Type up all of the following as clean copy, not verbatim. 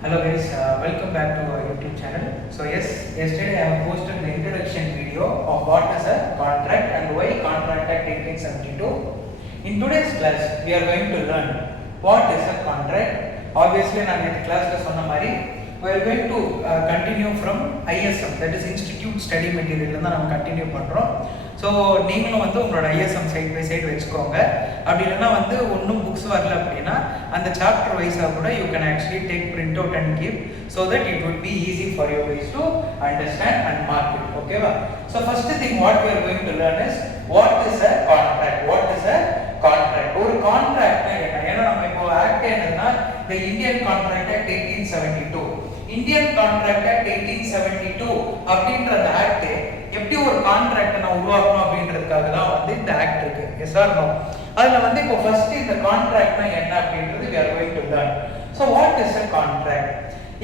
Hello guys, welcome back to our YouTube channel. So yes, yesterday I have posted the introduction video of what is a contract and why Contract Act 1872. In today's class, we are going to learn what is a contract. Obviously, நான் இந்த கிளாஸ்ல சொன்ன மாதிரி we are going to continue from ISM, that is Institute Study Material தான் நம்ம continue பண்றோம். So நீங்களும் வந்து உங்களோட ஐஎஸ்எம் சைட் பை சைடு வச்சுக்கோங்க. அப்படி இல்லைன்னா வந்து ஒன்றும் புக்ஸ் வரல அப்படின்னா அந்த சாப்டர் வைஸாக கூட you can actually take print out and keep so that it would be easy for you guys to understand and mark it. ஓகேவா? So first thing what we are going to learn is what is a contract. What is a contract? ஒரு கான்ட்ராக்ட்னா என்ன? ஏன்னா நம்ம இப்போ act என்னன்னா the Indian contract act 1872. Indian contract act 1872 அப்படின்ற அந்த ஆக்ட் எப்படி ஒரு கான்ட்ராக்ட் நான் உருவாக்கணும் அப்படின்றதுக்காக தான் வந்து இந்த ஆக்ட் இருக்கு. Yes or no? அதுல வந்து இப்போ ஃபர்ஸ்ட் இந்த கான்ட்ராக்ட்னா என்ன அப்படின்றது we are going to learn. So what is a contract?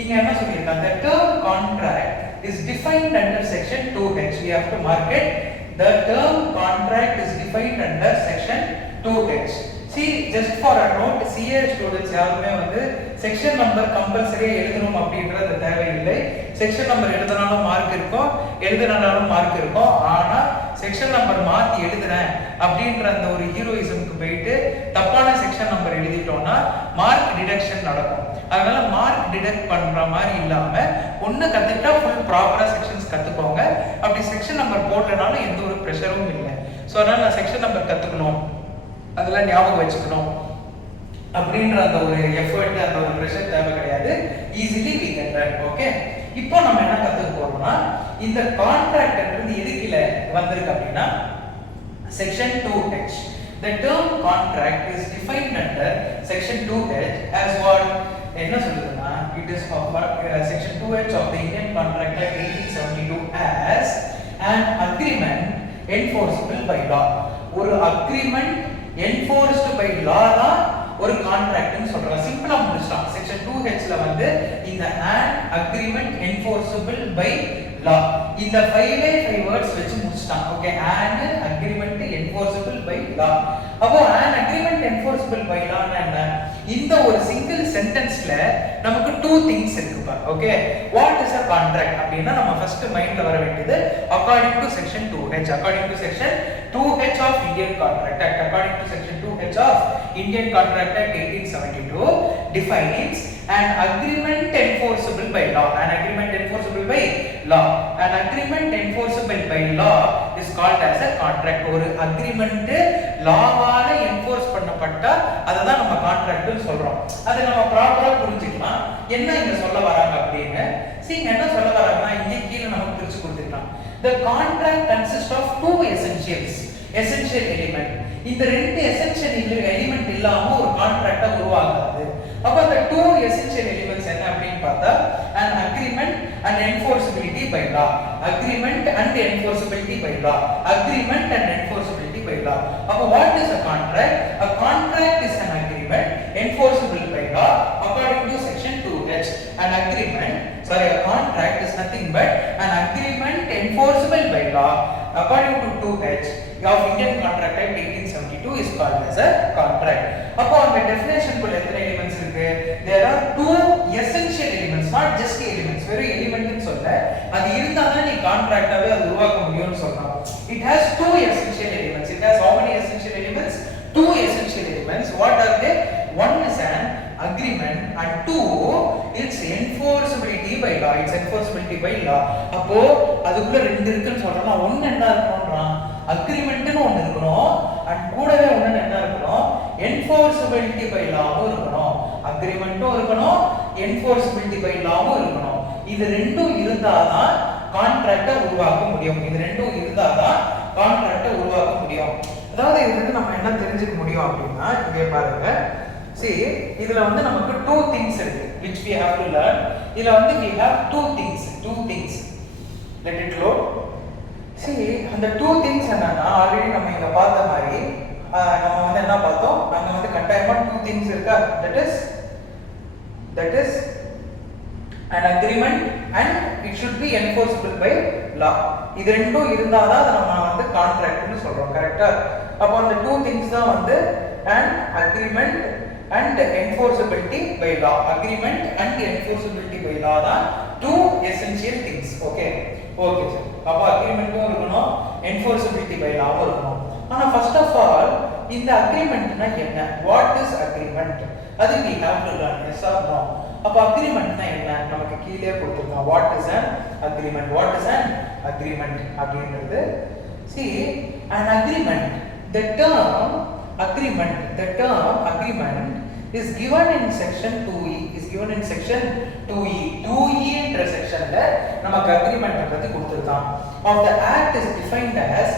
இங்க என்ன சொல்லிருக்காங்க? The term contract is defined under section 2H. We have to mark it. The term contract is defined under section 2H. See, just for a note, CA students யாருமே வந்து section number கம்பல்சரியா எழுதணும் அப்படின்றது தேவையில்லை. Section number எழுதினாலும் mark இருக்கும், எழுதினாலும் mark இருக்கும். ஆனா செக்ஷன் நம்பர் மாத்தி எழுதுறேன் அப்படின்ற அந்த ஒரு ஹீரோயிசம்க்கு போயிட்டு தப்பான செக்ஷன் நம்பர் எழுதிட்டோம்னா மார்க் டிடக்ஷன் நடக்கும். அதனால மார்க் டிடக்ட் பண்ற மாதிரி இல்லாம ஒண்ணு கத்துக்கிட்டா ஃபுல் ப்ராப்பரா செக்ஷன்ஸ் கத்துக்கோங்க. அப்படி செக்ஷன் நம்பர் போடலனாலும் எந்த ஒரு ப்ரெஷரும் இல்லை. ஸோ அதனால நான் செக்ஷன் நம்பர் கத்துக்கணும், அதெல்லாம் ஞாபகம் வச்சுக்கணும் அப்படின்ற அந்த ஒரு எஃபர்ட், அந்த ஒரு ப்ரெஷர் தேவை கிடையாது. Easily we can learn. Okay, இப்போ நம்ம என்ன கத்துக்க போறோம்னா இந்த கான்ட்ராக்ட்ன்றது எதுக்குல வந்திருக்கு அப்படின்னா section 2H. The term contract is defined under section 2H as what என்ன சொல்லுதுன்னா it is of section 2H of the Indian Contract Act 1872 as an agreement enforceable by law. ஒரு அக்ரிமெண்ட் enforced by law தான் ஒரு கான்ட்ராக்ட்னு சொல்றாங்க. சிம்பிளா முடிச்சிட்டாங்க. Section 2Hல வந்து இந்த an agreement enforceable by law இந்த 5 வேர்ட்ஸ் வச்சு முடிச்சிட்டாங்க. Okay, an agreement enforceable by law. அப்போ an agreement enforceable by law என்ன? இந்த ஒரு சிங்கிள் சென்டென்ஸ்ல நமக்கு two things இருக்குப்பா. Okay, what is a contract அப்படினா நம்ம ஃபர்ஸ்ட் மைண்ட்ல வர வேண்டியது according to section 2H. according to section 2H of Indian Contract Act. according to section 2H of Indian Contract Act 1872 defines an agreement enforceable by law. An agreement enforceable by law. An agreement enforceable by law is called as a contract. ஒரு agreement லாவால enforce பண்ணப்பட்டா அததான் நம்ம கான்ட்ராக்ட்னு சொல்றோம். அதை நம்ம ப்ராப்பரா புரிஞ்சுக்கலாம். என்ன இங்க சொல்ல வராங்க அப்படின்னு சீங்க என்ன சொல்ல வராங்கன்னா இங்க கீழ நமக்கு பிரிச்சு கொடுத்துக்கலாம். The contract consists of two essentials. essential element. இந்த ரெண்டு essential element இல்லாம ஒரு கான்ட்ராக்ட் உருவாகாது. அப்ப அந்த two essential elements என்ன அப்படினு பார்த்தா an agreement and enforceability by law. agreement and enforceability by law. agreement and enforceability by law. அப்ப what is a contract? A contract is an agreement enforceable by law according to section 2H. An agreement, sorry, a contract is nothing but an agreement enforceable by law according to 2H of Indian Contract Act 1872 is called as a contract. அப்போ அந்த definition குள்ள எத்தனை elements இருக்கு? there are two essential elements, not just elements. வெறும் எலிமெண்ட்னு சொல்ல அது இருந்தா தான் நீ கான்ட்ராக்டாவே அது உருவாக்க முடியும்னு சொல்றாங்க. it has two essential elements. it has how many essential elements? Two essential elements. what are they? One is an agreement and two it's enforceability by law. it's enforceability by law. அப்போ அதுக்குள்ள ரெண்டு இருக்குன்னு சொல்றோம்னா ஒன்னு என்ன இருக்கும்ன்றான் அக்ரிமெண்ட்னு ஒன்னு இருக்கணும் and கூடவே ஒன்னு என்ன இருக்கணும் enforceability by lawவும் இருக்கணும். அக்ரிமெண்ட்டும் இருக்கணும், enforceability by lawவும் இருக்கணும். இது ரெண்டும் இருந்தாதான் கான்ட்ராக்ட உருவாக்க முடியும். இது ரெண்டும் இருந்தாதான் கான்ட்ராக்ட உருவாக்க முடியும். அதாவது இதுக்கு நம்ம என்ன தெரிஞ்சுக்க முடியும் அப்படின்னா இங்க பாருங்க. see இதுல வந்து நமக்கு two things இருக்கு which we have to learn. இதுல வந்து we have two things. let it load. see அந்த two things என்னன்னா ஆல்ரெடி நம்ம இங்க பார்த்த மாதிரி நம்ம வந்து என்ன பார்த்தோம்? நம்ம வந்து கட்டாயமா two things இருக்கா? that is an agreement and it should be enforceable by law. இது ரெண்டும் இருந்தாதான் அத நம்ம வந்து கான்ட்ராக்ட்னு சொல்றோம். கரெக்ட்டா? அப்போ அந்த two things தான் வந்து an agreement and enforceability by law. Agreement and enforceability by law தான் two essential things. Okay sir. அப்ப அக்ரிமெண்ட்டும் இருக்கணும், enforceability by law இருக்கணும். ஆனா first of all இந்த அக்ரிமெண்ட்னா என்ன? What is agreement? அது we have to learn. Yes or no? அப்ப அக்ரிமெண்ட்னா என்ன? நமக்கு கீழே கொடுத்திருக்காங்க. What is an agreement? What is an agreement அப்படிங்கிறது, see an agreement, the term agreement is given in section 2e, என்ற செக்ஷன்ல நமக்கு அக்ரிமெண்ட் பத்தி கொடுத்திருக்காங்க. of the act is defined as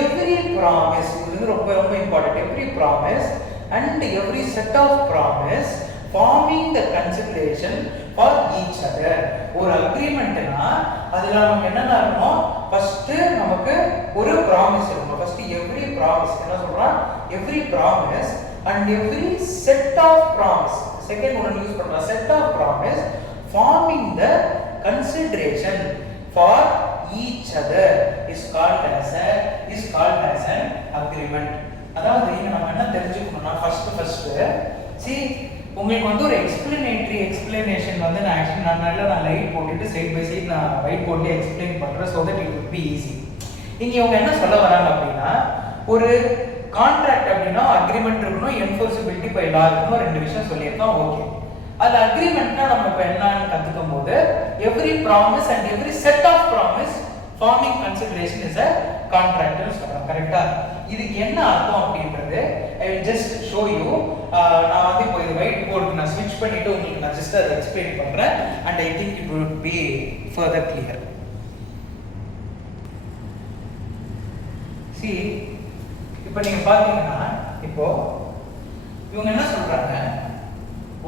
every promise, இது ரொம்ப ரொம்ப important, every promise and every set of promise forming the consideration for each other. ஒரு அக்ரிமெண்ட்னா அதுல நமக்கு என்னென்ன இருக்கணும்? ஃபர்ஸ்ட் நமக்கு ஒரு ப்ராமிஸ் இருக்கணும். ஃபர்ஸ்ட் every promise என்ன சொல்றோம்? every promise and every set of promise, second ஒன்னு யூஸ் பண்றோம், set of promise forming the consideration for each other is called as an agreement. அதாவது இங்க நம்ம என்ன தெரிஞ்சுக்கணும்னா ஃபர்ஸ்ட் see உங்களுக்கு ஒரு எக்ஸ்பிளனேஷன் நான் ஆக்சுவலி நான் லைட் போட்டுட்டு சைடு பை சைடு நான் வைட் போர்ட்ல எக்ஸ்பிளைன் பண்றேன் so that it will be easy. இங்க இவங்க என்ன சொல்ல வராங்க அப்படின்னா, ஒரு கான்ட்ராக்ட் அப்படின்னா அக்ரிமெண்ட் இருக்கணும், என்ஃபோர்ஸபிலிட்டி பை லா இருக்கணும், ரெண்டு விஷயம் சொல்லியிருக்கோம். ஓகே, அது அக்ரிமெண்ட்னா நம்ம இப்ப என்னன்னு கத்துக்கும் போது every promise and every set of promise forming consideration is a contract னு சொல்றோம். கரெக்ட்டா? இதுக்கு என்ன அர்த்தம் அப்படின்றது I will just show you. நான் இப்போ இது ஒயிட் போர்டுக்கு நான் ஸ்விட்ச் பண்ணிட்டு உங்களுக்கு நான் ஜஸ்ட் அதை எக்ஸ்பிளைன் பண்றேன் and I think it will be further clear. See, இப்போ நீங்க பாத்தீங்கன்னா இப்போ இவங்க என்ன சொல்றாங்க,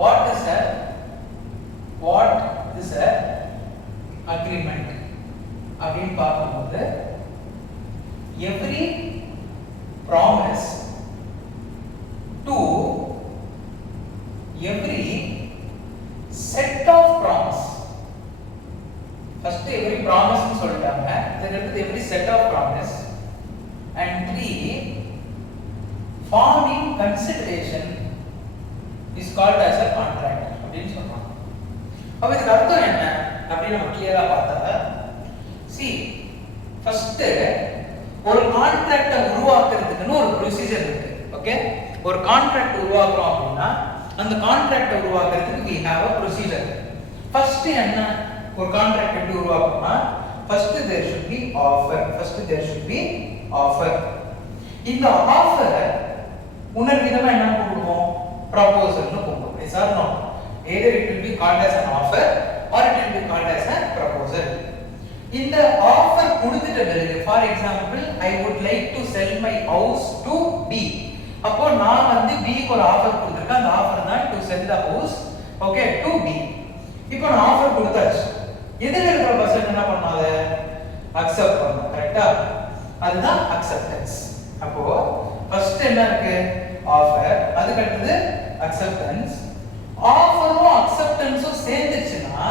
what is a agreement அப்படின்னு பார்க்கும்போது every promise to every set of promise. first every promise னு சொல்லிட்டாங்க, then every set of promise and 3 forming consideration is called as a contract அப்படின்னு சொல்றாங்க. அப்ப இதுக்கு அர்த்தம் என்ன அப்படி நம்ம கிளியரா பார்த்தா, see first ஒரு கான்ட்ராக்ட உருவாக்குறதுக்குன்னு ஒரு ப்ரொசீஜர் இருக்கு. ஓகே, ஒரு கான்ட்ராக்ட் உருவாக்குறோம் அப்படின்னா அந்த கான்ட்ராக்ட உருவாக்குறதுக்கு we have a procedure. first என்ன, ஒரு கான்ட்ராக்ட் எப்படி உருவாக்குறோம்னா first there should be offer. இந்த ஆஃபர் உணர் விதமா என்ன கூப்பிடுவோம்? ப்ரொபோசல்னு கூப்பிடுவோம். Yes or no? Either it will be called as an offer or it will be called as a proposal. இந்த ஆஃபர் கொடுத்துட்ட பிறகு, for example I would like to sell my house to B. அப்போ நான் B க்கு ஒரு offer கொடுத்திருக்கேன். அந்த offer தான் to sell the house okay to B. இப்போ நான் ஆஃபர் கொடுத்தாச்சு. எதில இருக்கிற பர்சன் என்ன பண்ணாத? அக்செப்ட் பண்ணணும். கரெக்ட்டா? அதுதான் அக்செப்டன்ஸ். அப்போ ஃபர்ஸ்ட் என்ன இருக்கு? ஆஃபர், அதுக்கு அடுத்து அக்செப்டன்ஸ். ஆஃபரும் அக்செப்டன்ஸும் சேர்ந்துச்சுன்னா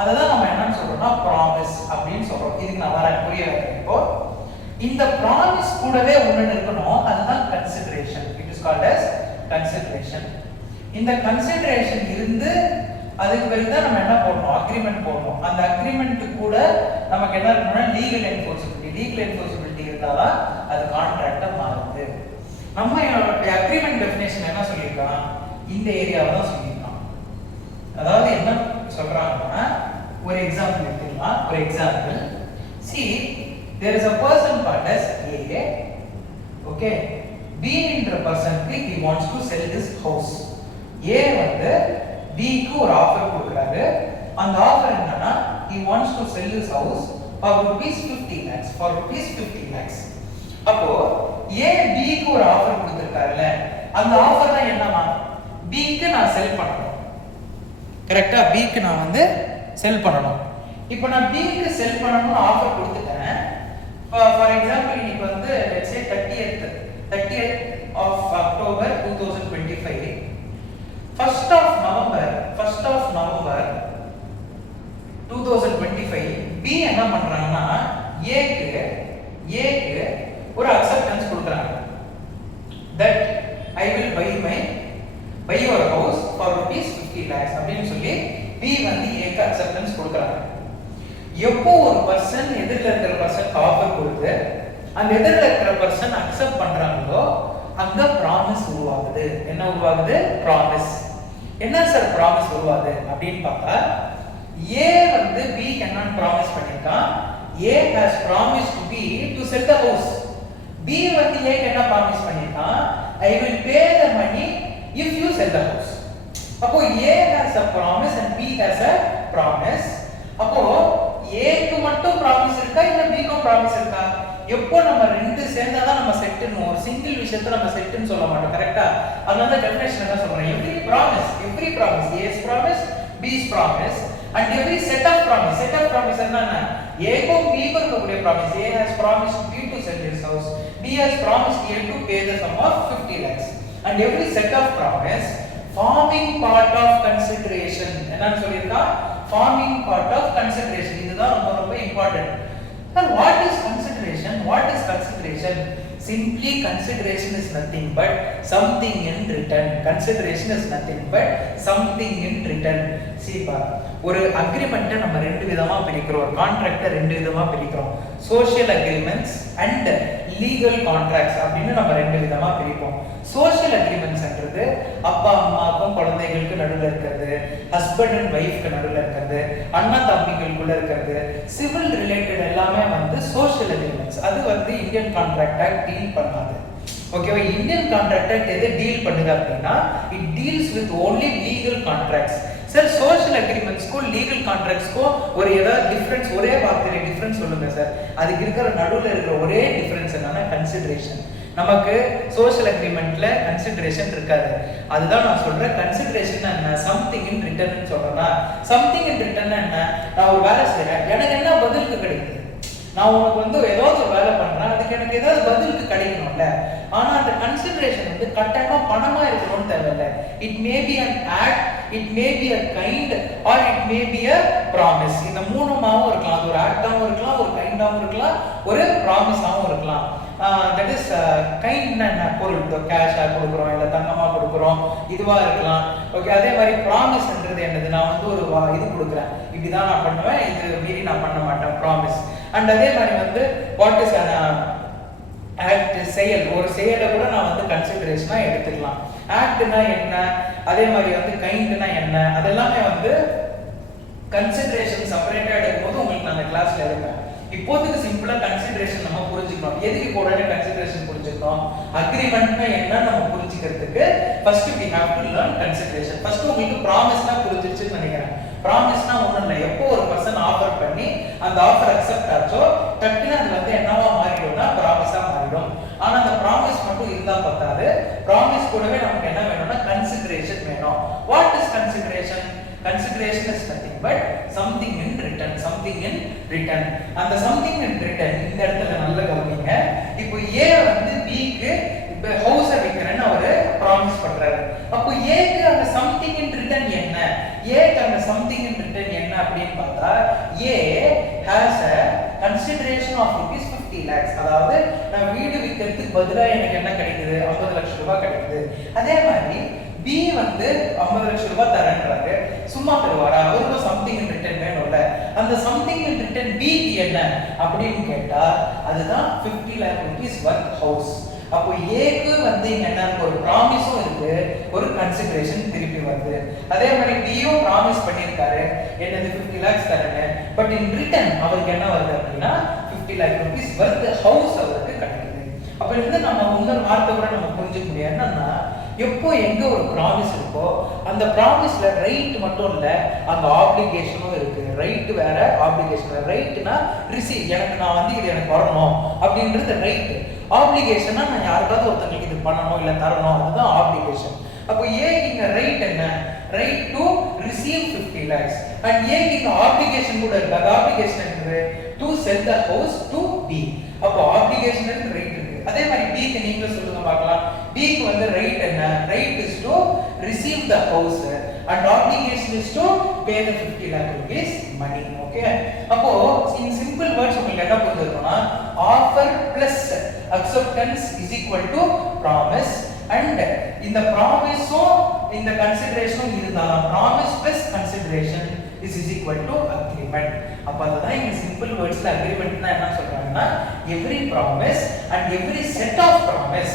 அததான் நம்ம என்னன்னு சொல்றோம்னா ப்ராமிஸ் அப்படின்னு சொல்றோம். இதுக்கு நான் வரேன், புரிய வைக்கிறேன். இப்போ இந்த ப்ராமிஸ் கூடவே ஒண்ணு இருக்கணும், அதுதான் consideration. It is called as consideration. இந்த கன்சிடரேஷன் இருந்து அதுக்கு பிறகு தான் நம்ம என்ன போடணும்? அக்ரிமெண்ட் போடணும். அந்த அக்ரிமெண்ட் கூட நமக்கு என்ன இருக்கணும்னா லீகல் என்ஃபோர்ஸபிலிட்டி இருந்தாதான் அது கான்ட்ராக்டா மாறுது. நம்ம அக்ரிமெண்ட் டெஃபினேஷன் என்ன சொல்லியிருக்கான்? இந்த ஏரியாவை தான் சொல்லியிருக்கான். அதாவது என்ன சொல்றாங்கன்னா, ஒரு எக்ஸாம்பிள் எடுத்துக்கலாம். ஒரு example, see there is a person called as A. okay, B என்ற பர்சனுக்கு he wants to sell his house. A B க்கு ஒரு ஆஃபர் கொடுக்கறாரு. அந்த ஆஃபர் என்னன்னா he wants to sell his house for rupees 50 lakhs, for rupees 50 lakhs. அப்போ A B க்கு ஒரு ஆஃபர் கொடுத்திருக்காருல, அந்த ஆஃபர் தான் என்னமா? B க்கு நான் செல் பண்ணணும். கரெக்ட்டா? B க்கு நான் செல் பண்ணணும். இப்போ நான் B க்கு செல் பண்ணனும் ஆஃபர் கொடுத்துட்டேன். ஃபார் எக்ஸாம்பிள் இன்னைக்கு let's say 30th of October 2025. 1st of November 2025 B என்ன பண்றாங்கன்னா A க்கு ஒரு அக்செப்டன்ஸ் கொடுக்கறாங்க. that I will buy கொடுக்குறாங்க. எப்போ ஒரு பர்சன் எதிரில் இருக்கிற பர்சனுக்கு ஆஃபர் கொடுத்து அந்த எதிரில் இருக்கிற பர்சன் அக்செப்ட் பண்றாங்களோ அங்க ப்ராமிஸ் உருவாகுது. என்ன உருவாகுது? ப்ராமிஸ். என்ன சார் ப்ராமிஸ் உருவாகுது அப்படின்னு பார்த்தா, ஏ வந்து பி என்ன ப்ராமிஸ் பண்ணிருக்கான். A has promised B to sell the house. B வந்து A என்ன ப்ராமிஸ் பண்ணிருக்கான், I will pay the money if you sell the house. அப்போ A has a promise and B has a promise. அப்போ A க்கு மட்டும் promise இருக்கா இல்ல B க்கு ப்ராமிஸ் இருக்கா? எப்போ நம்ம ரெண்டு சேர்ந்தா தான் நம்ம செட்னு, ஒரு சிங்கிள் விஷயத்தை நம்ம செட்னு சொல்ல மாட்டோம். கரெக்ட்டா? அதனால டெஃபினிஷன் என்ன சொல்றேன், every promise A's promise, B's promise and every set of promise. Set of promise என்னன்னா, A को B को இருக்கக்கூடிய promise. A has promised B to sell his house. B has promised A to pay the sum of 50 lakhs. And every set of promise forming part of consideration. என்னன்னு சொல்லிருக்கா? Forming part of consideration. இதுதான் ரொம்ப ரொம்ப important. Sir, what is consideration? What is consideration? Simply consideration is nothing but something in return. Consideration is nothing but something in return. See pa, ஒரு அக்ரிமெண்ட்டை நம்ம ரெண்டு விதமா பிரிக்கிறோம். ஒரு கான்ட்ராக்டை ரெண்டு விதமா பிரிக்கிறோம். Social agreements and legal contracts அப்படின்னு நம்ம ரெண்டு விதமா பிரிப்போம். சோஷியல் அக்ரிமெண்ட்ஸ்ன்றது அப்பா அம்மாக்கும் குழந்தைகளுக்கு நடுவில் இருக்கிறது, ஹஸ்பண்ட் அண்ட் ஒய்ஃப்க்கு நடுவில் இருக்கிறது, அண்ணா தம்பிகளுக்குள்ள இருக்கிறது, சிவில் ரிலேட்டட் எல்லாமே வந்து சோஷியல் அக்ரிமெண்ட்ஸ். அது வந்து இந்தியன் கான்ட்ராக்ட் ஆக்ட் டீல் பண்ணாது. ஓகேவா? இந்தியன் கான்ட்ராக்ட் ஆக்ட் எதை டீல் பண்ணுது அப்படின்னா, it deals with only legal contracts. Sir, social அக்ரிமெண்ட்ஸ்க்கும் லீகல் கான்ட்ராக்ட்ஸ்க்கும் ஒரு ஏதாவது டிஃபரன்ஸ், ஒரே வார்த்தையில டிஃபரன்ஸ் சொல்லுங்க சார். அதுக்கு இருக்கிற நடுவில் இருக்கிற ஒரே டிஃபரன்ஸ் என்னன்னா கன்சிடரேஷன். நமக்கு சோஷியல் அக்ரிமெண்ட்ல கன்சிடரேஷன் இருக்காது. அதுதான் நான் சொல்றேன். கன்சிடரேஷன் என்ன? சம்திங் இன் ரிட்டர்ன் சொல்றேன்னா, சம்திங் இன் ரிட்டர்ன் என்ன? நான் ஒரு வேலை செய்யறேன், எனக்கு என்ன பதிலுக்கு கிடைக்குது? நான் உனக்கு வந்து ஏதாவது ஒரு வேலை பண்றேன், அதுக்கு எனக்கு ஏதாவது பதிலுக்கு கிடைக்கணும்ல. ஆனா அந்த கன்சிடரேஷன் வந்து கட்டாயமா பணமா இருக்கணும்னு தேவையில்லை. It may be an act, it may be a kind or it may be a promise. இந்த மூணுமாவும் இருக்கலாம். அது ஒரு ஆக்டாவும் இருக்கலாம், ஒரு கைண்டாவும் இருக்கலாம், ஒரு ப்ராமிஸாவும் இருக்கலாம். தட் இஸ் கைண்ட் என்ன பொருள், கேஷா கொடுக்குறோம் இல்ல தங்கமா கொடுக்குறோம், இதுவா இருக்கலாம். ஓகே, அதே மாதிரி ப்ராமிஸ்ன்றது என்னது? நான் வந்து ஒரு இது கொடுக்குறேன், இப்படிதான் நான் பண்ணுவேன், இது மீறி நான் பண்ண மாட்டேன், ப்ராமிஸ். அண்ட் அதே மாதிரி வந்து வாட் இஸ் ஆக்ட், செயல். ஒரு செயலை கூட நான் வந்து கன்சிடரேஷனா எடுத்துக்கலாம். ஆக்ட்னா என்ன, அதே மாதிரி வந்து கைண்ட்னா என்ன, அதெல்லாமே வந்து கன்சிடரேஷன் செப்பரேட்டா எடுக்கும்போது உங்களுக்கு நான் அந்த கிளாஸ்ல எடுப்பேன். இப்போதைக்கு சிம்பிளா கன்சிடரேஷன் நம்ம புரிஞ்சுக்கணும். எதுக்கு இப்போ உடனே கன்சிடரேஷன் புரிஞ்சுக்கணும்? அக்ரிமெண்ட்னா என்ன நம்ம புரிஞ்சுக்கிறதுக்கு first we have to learn consideration. First உங்களுக்கு ப்ராமிஸ்னா புரிஞ்சிருச்சுன்னு நினைக்கிறேன். ப்ராமிஸ்னா ஒண்ணும் இல்லை, எப்போ ஒரு பர்சன் ஆஃபர் பண்ணி அந்த ஆஃபர் அக்செப்ட் ஆச்சோ டக்குன்னு அது வந்து என்னவா மாறிடும்னா ப்ராமிஸா மாறிடும். ஆனா அந்த ப்ராமிஸ் மட்டும் இருந்தா பத்தாது. ப்ராமிஸ் கூடவே நமக்கு என்ன வேணும்னா கன்சிடரேஷன் வேணும். What is consideration? Consideration is nothing but something in return. Something in return. அந்த something in return இந்த இடத்துல நல்ல கவனிங்க. இப்போ A வந்து B க்கு இப்போ ஹவுஸ் விக்கிறேன்னு அவரு ப்ராமிஸ் பண்றாரு. அப்போ A க்கு அந்த something in return என்ன? A க்கு அந்த something in return என்ன அப்படின்னு பார்த்தா, A has a consideration of rupees 50 lakhs. அதாவது நான் வீடு விக்கிறதுக்கு பதிலா எனக்கு என்ன கிடைக்குது? 50 லட்சம் ரூபாய் கிடைக்குது. அதே மாதிரி B வந்து 50 லட்சம் ரூபாய் தரேன்றாரு. சும்மா தருவாரா? அவருக்கு சம்திங் இன் ரிட்டர்ன் வேணும்ல. அந்த சம்திங் இன் ரிட்டர்ன் B க்கு என்ன அப்படின்னு கேட்டா, அதுதான் 50 lakh rupees worth house. அப்போ A க்கு வந்து என்ன, ஒரு ப்ராமிஸும் இருக்கு, ஒரு கன்சிடரேஷன் திருப்பி வருது. அதே மாதிரி B யும் ப்ராமிஸ் பண்ணிருக்காரு, என்னது 50 lakhs தரேன்னு. பட் இன் ரிட்டர்ன் அவருக்கு என்ன வருது அப்படின்னா 50 lakh rupees worth house அவருக்கு கிடைக்குது. அப்ப இருந்து நம்ம இன்னொரு வார்த்தை கூட நம்ம புரிஞ்சுக்க முடியாது. என்னன்னா, எப்போ எங்க ஒரு ப்ராமிஸ் இருக்கோ அந்த ப்ராமிஸ்ல ரைட் மட்டும் இல்ல, அங்க ஆப்ளிகேஷனும் இருக்கு. ரைட் வேற, ஆப்ளிகேஷன் வேற. ரைட்னா ரிசீவ், எனக்கு நான் வந்து இது எனக்கு வரணும் அப்படின்றது ரைட். ஆப்ளிகேஷனா நான் யாருக்காவது ஒருத்தங்களுக்கு இது பண்ணணும் இல்ல தரணும், அதுதான் ஆப்ளிகேஷன். அப்போ ஏ இங்க ரைட் என்ன? Right to receive 50 lakhs. And A இங்க ஆப்ளிகேஷன் கூட இருக்கு. அது ஆப்ளிகேஷன் என்னது? To sell the house to B. அப்போ ஆப்ளிகேஷன் ரைட் இருக்கு. அதே மாதிரி B க்கு நீங்க சொல்லுங்க பார்க்கலாம். B க்கு வந்து ரைட் என்ன? Right is to receive the house and obligation is to pay the 50 lakh rupees money. Okay, அப்போ இன் சிம்பிள் வேர்ட்ஸ் உங்களுக்கு என்ன புரிஞ்சிருக்கும்னா, offer plus acceptance is equal to promise. And இந்த ப்ராமிஸும் இந்த கன்சிடரேஷனும் இருந்தாலும் promise plus consideration this is equal to agreement. அப்ப அதுதான் இங்க சிம்பிள் வேர்ட்ஸ்ல அக்ரிமெண்ட்னா என்ன சொல்றாங்கன்னா every promise and every set of promise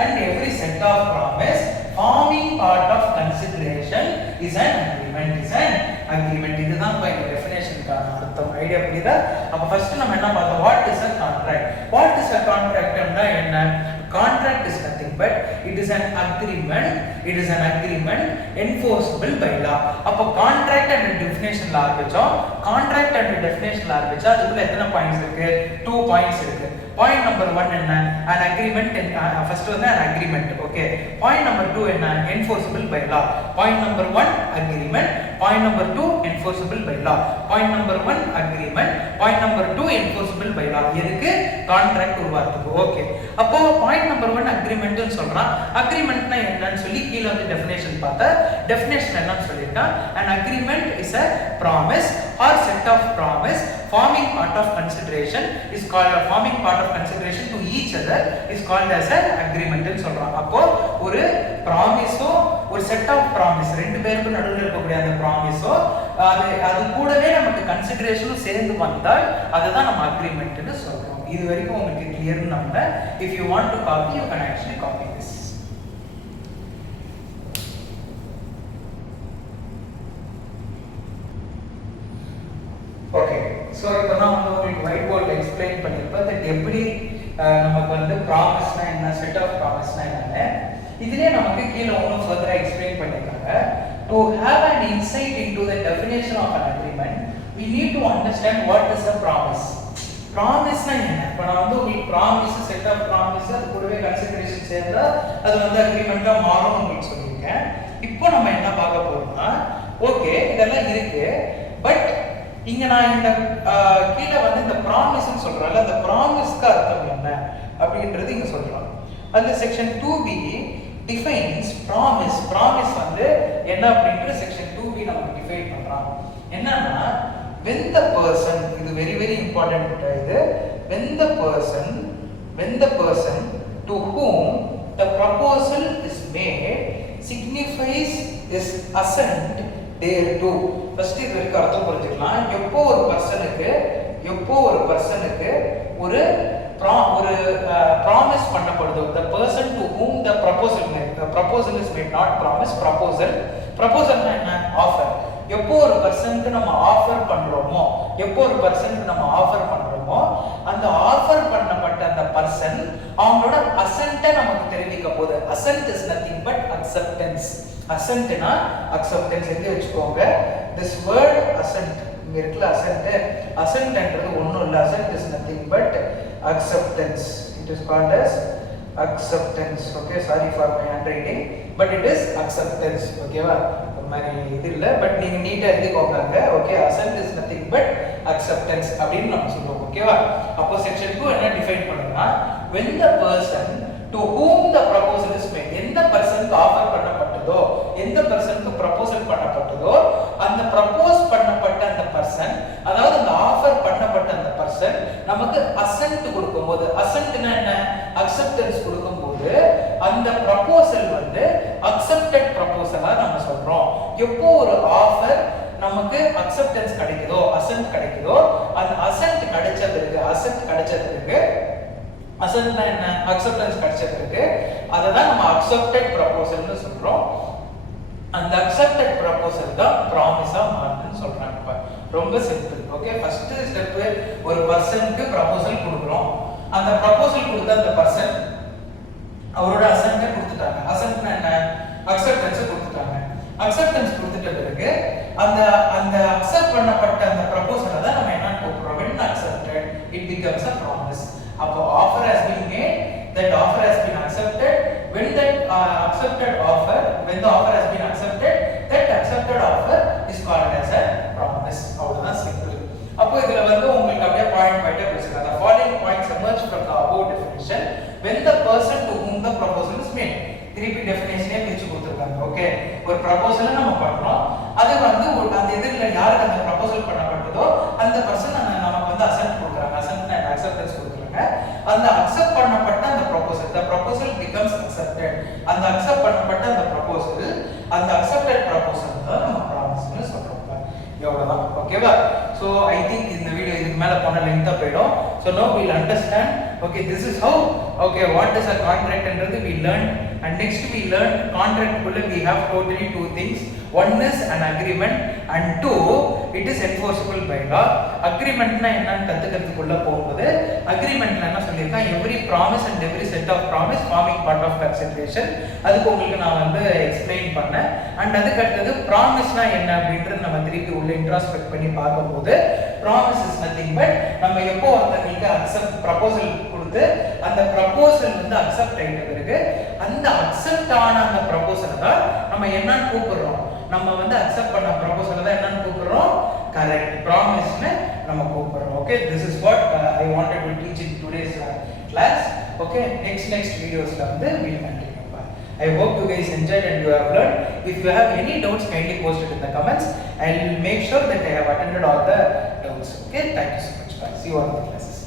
and every set of promise forming part of consideration is an agreement. இதுதான் இப்ப இந்த டெஃபினிஷனுக்கான அர்த்தம். ஐடியா புரியுதா? அப்ப ஃபர்ஸ்ட் நம்ம என்ன பார்த்தோம், what is a contract ன்னா என்ன? Contract is nothing but it is an agreement enforceable by law. அப்ப contract and definition ல ஆரம்பிச்சோம். contract and definition ல ஆரம்பிச்சா அதுக்குள்ள எத்தனை பாயிண்ட்ஸ் இருக்கு? 2 பாயிண்ட்ஸ் இருக்கு. பாயிண்ட் நம்பர் 1 என்ன? an agreement. ஃபர்ஸ்ட் வந்து an agreement. Okay. Point number 2 என்ன? enforceable by law. Point number 1 agreement, point number 2 enforceable by law. Point number 1 agreement, point number 2 enforceable by law. எதுக்கு? Contract உருவாக்குறதுக்கு. Okay. அப்போ point number 1 agreement ன்னு சொல்றான். agreementனா என்னன்னு சொல்லி கீழ வந்து டெஃபினிஷன் பார்த்தா டெஃபினிஷன் என்னன்னு சொல்லிருக்கான், an agreement is a promise or set of promise forming part of consideration is called to each other is called as an agreement ன்னு சொல்றான். அப்போ ஒரு ப்ராமிஸோ ஒரு செட் ஆஃப் ப்ராமிஸ் ரெண்டு பேருக்கு நடுவுல இருக்கக்கூடிய அந்த ப்ராமிஸோ அது கூடவே நமக்கு கன்சிடரேஷனும் சேர்ந்து வந்தால் அதுதான் நம்ம அக்ரிமெண்ட்னு சொல்றோம். இது வரைக்கும் உங்களுக்கு கிளியர்னு நம்புறேன். if you want to copy you can actually copy this. Okay. So இப்போ நான் உங்களுக்கு ஒயிட் போர்ட்ல எக்ஸ்பிளைன் பண்ணிருப்பேன் that எப்படி நமக்கு வந்து ப்ராமிஸ்னா என்ன, செட் ஆஃப் ப்ராமிஸ்னா என்ன. இதுலயே நமக்கு கீழ இன்னும் ஃபர்தரா எக்ஸ்பிளைன் பண்ணிருக்காங்க. to have an insight into the definition of an agreement we need to understand what is a promise. ப்ராமிஸ்னா என்ன? இப்போ நான் வந்து உங்களுக்கு ப்ராமிஸ், செட் ஆஃப் ப்ராமிஸ் அது கூடவே கன்சிடரேஷன் சேர்ந்தா அது வந்து அக்ரிமெண்டா மாறும்னு உங்களுக்கு சொல்லியிருக்கேன். இப்போ நம்ம என்ன பார்க்க போறோம்னா, ஓகே இதெல்லாம் இருக்கு, பட் இங்க நான் இந்த கீழ வந்து இந்த ப்ராமிஸ்னு சொல்றேன்ல, அந்த ப்ராமிஸ்க்கு அர்த்தம் என்ன அப்படின்றது இங்க சொல்றோம். அந்த செக்ஷன் 2b டிஃபைன்ஸ் ப்ராமிஸ் வந்து என்ன அப்படின்ற செக்ஷன் 2b நமக்கு டிஃபைன் பண்றான். என்னன்னா when the person, இது very very important இது, when the person to whom the proposal is made signifies his assent thereto. First இது வரைக்கும் அர்த்தம் புரிஞ்சுக்கலாம். எப்போ ஒரு பர்சனுக்கு ஒரு promise பண்ணப்படுதோ, the person to whom the proposal is made, not promise, proposal என்ன? ஆஃபர். எப்போ ஒரு பர்சனுக்கு நம்ம ஆஃபர் பண்றோமோ அந்த ஆஃபர் பண்ணப்பட்ட அந்த பர்சன் அவங்களோட அசென்ட்டை நமக்கு தெரிவிக்க போகுது. Assent is nothing but acceptance. அசென்ட்னா அக்செப்டன்ஸ் எழுதி வச்சுக்கோங்க. this word assent இங்க இருக்குல, அசென்ட்ன்றது ஒண்ணும் இல்ல. Ascent is nothing but acceptance. it is called as acceptance. okay, sorry for my handwriting but it is acceptance. ஓகேவா? மாதிரி இது இல்ல, பட் நீங்க நீட்டா எழுதிக்கோங்க. Okay, assent is nothing but acceptance அப்படின்னு நம்ம சொல்றோம். ஓகேவா? அப்போ செக்ஷன் 2 என்ன டிஃபைன் பண்ணுனா, when the person to whom the proposal is made, எந்த பர்சனுக்கு ஆஃபர் பண்ணப்பட்டதோ, எந்த பர்சனுக்கு ப்ரொபோசல் பண்ணப்பட்டதோ அந்த ப்ரொபோஸ் பண்ணப்பட்ட அந்த பர்சன், அதாவது அந்த ஆஃபர் பண்ணப்பட்ட அந்த பர்சன் நமக்கு அசென்ட் கொடுக்கும்போது, அசென்ட்னா என்ன? அக்செப்டன்ஸ் கொடுக்கும்போது அந்த ப்ரொபோசல் வந்து அக்செப்டட் ப்ரொபோசலா நம்ம சொல்றோம். எப்போ ஒரு ஆஃபர் நமக்கு அக்செப்டன்ஸ் கிடைக்குதோ, அசென்ட் கிடைக்குதோ, அந்த அசென்ட் கிடைச்ச பிறகு அசென்ட்னா என்ன? அக்செப்டன்ஸ் கிடைச்ச பிறகு அதை தான் நம்ம அக்செப்டட் ப்ரொபோசல்னு சொல்றோம். அந்த அக்செப்டட் ப்ரொபோசல் தான் ப்ராமிஸா மாறுதுன்னு சொல்றாங்க. ரொம்ப சிம்பிள். ஓகே, ஃபர்ஸ்ட் ஸ்டெப் ஒரு பர்சனுக்கு ப்ரொபோசல் கொடுக்குறோம். அந்த ப்ரொபோசல் கொடுத்த அந்த பர்சன் அவரோட அசென்ட்டை கொடுத்துட்டாங்க. அசென்ட்னா என்ன? அக்செப்டன்ஸ் கொடுத்துட்டாங்க. அக்செப்டன்ஸ் கொடுத்துட்ட பிறகு அந்த அக்செப்ட் பண்ணப்பட்ட அந்த ப்ரொபோசலை தான் நம்ம என்ன கூப்பிடுறோம்? when accepted it becomes a promise. அப்போ offer has been made, that offer has been accepted. when the offer has been accepted, that accepted offer is called as a promise. அவ்வளவுதான் சிம்பிள். அப்போ இதுல வந்து உங்களுக்கு அப்படியே பாயிண்ட் பாயிண்டா பேசுறாங்க. the following points emerge from the above definition when the person to whom the proposal is made. திருப்பி டெஃபினிஷனே பிரிச்சு கொடுத்திருக்காங்க. ஓகே, ஒரு ப்ரொபோசலை நம்ம பண்றோம், அது வந்து அந்த எதிரில யாருக்கு அந்த ப்ரொபோசல் பண்ணப்பட்டதோ அந்த பர்சன் நமக்கு வந்து அசென்ட் கொடுக்குறாங்க. அசென்ட்னா அக்செப்டன்ஸ் கொடுக்குறாங்க. அந்த அக்செப்ட் பண்ணப்பட்ட அந்த proposal, the proposal becomes accepted. அந்த அக்செப்ட் பண்ணப்பட்ட அந்த ப்ரொபோசல், அந்த அக்செப்டட் ப்ரொபோசல் தான் நம்ம ப்ராமிஸ் எவ்வளவுதான் ஓகேவா so I think இந்த வீடியோ இதுக்கு மேல போன லென்த்தா போய்டும் so now we'll understand okay this is how okay what is a contract என்றது we learned and next we learned contract குள்ள we have totally two things one is an agreement and two it is enforceable by law agreement னா என்னன்னு கத்துக்கிறதுக்குள்ள போகும்போது agreementல என்ன சொல்லிருக்கேன் every promise and every set of promise forming part of consideration அதுக்கு உங்களுக்கு நான் வந்து எக்ஸ்பிளைன் பண்ணேன் and அதுக்கு அடுத்தது promise னா என்ன அப்படின்றது நம்ம திருப்பி உள்ள இன்ட்ரோஸ்பெக்ட் பண்ணி பார்க்கும்போது promise is nothing but நம்ம எப்போ ஒருத்தங்களுக்கு accept proposal கொடுத்து அந்த proposal வந்து accept ஆயிட்ட பிறகு அந்த accept ஆன அந்த proposal தான் நம்ம என்னன்னு கூப்பிடுறோம் நம்ம வந்து accept பண்ண proposal தான் என்னன்னு கூப்பிடுறோம் correct promise னு நம்ம கூப்பிடுறோம் okay this is what I wanted to teach in today's class okay next videos ல வந்து we'll continue I hope you guys enjoyed and you have learned if you have any doubts kindly post it in the comments I will make sure that I have attended all the doubts okay thank you so much bye see you on the classes